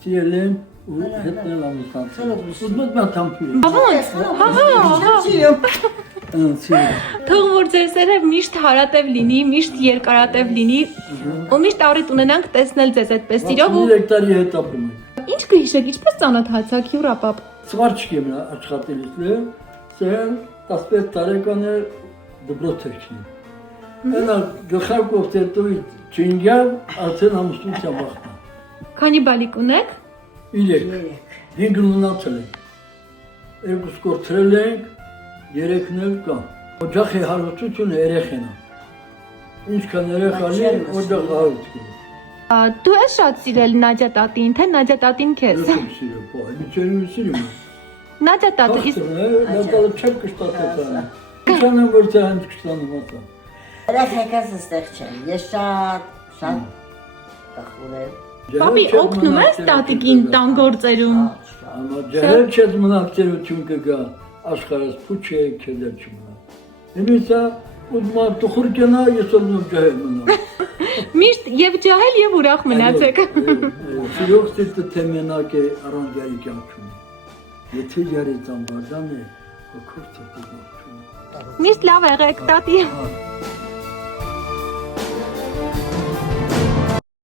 Սիրել ու հետնել ամուսնացել։ Ուզում եմ թամփուրի։ Թող որ ձեր սերը միշտ հարատև լինի, միշտ երկարատև լինի, ու միշտ առիթ ունենանք տեսնել ձեզ այդպես սիրով ու 3 տարի հետ ապրում ենք։ Ինչ կհիշեք, ինչպես ծանոթացաք Յուրապապ։ Սվարչիկ եմ աշխատելիս, սեն 15 տարեկան է դպրոցերքին։ Այնա գլխարկով տետույթ չինգյալ, արդեն ամուսնության վախտան։ Քանի բալիկ ունեք։ 3, 5 ունացել ենք։ 2 կորցրել ենք, 3-ն էլ կան։ Օջախի հարստությունը երեխեն է։ Ինչքան երեխա լի, օջախ հարուստ կին։ Դու ես շատ սիրել Նադյա տատին, թե Նադյա տատին քեզ։ Սիրել, պա, ինչ սիրում։ Նադյա տատը իսկ Նատալը չեմ կշտատեցան։ Ինչան եմ որ թե հենց կշտանում ասա։ Երեխեքս ստեղ չեն, ես շատ տխուր եմ։ Պապի օգնում ես տատիկին տան գործերում։ Ama cehel çezmına çünkü ga aşkarız puçe keder çumuna. Emisa uzman tukhurkena yesolunum cehel mına. Միշտ եւ ջահել եւ ուրախ մնացեք։ Yok sitte temena ke aran geri çum. Yete yeri zambardan ne? O kurtu. Միշտ լավ եղեք տատի։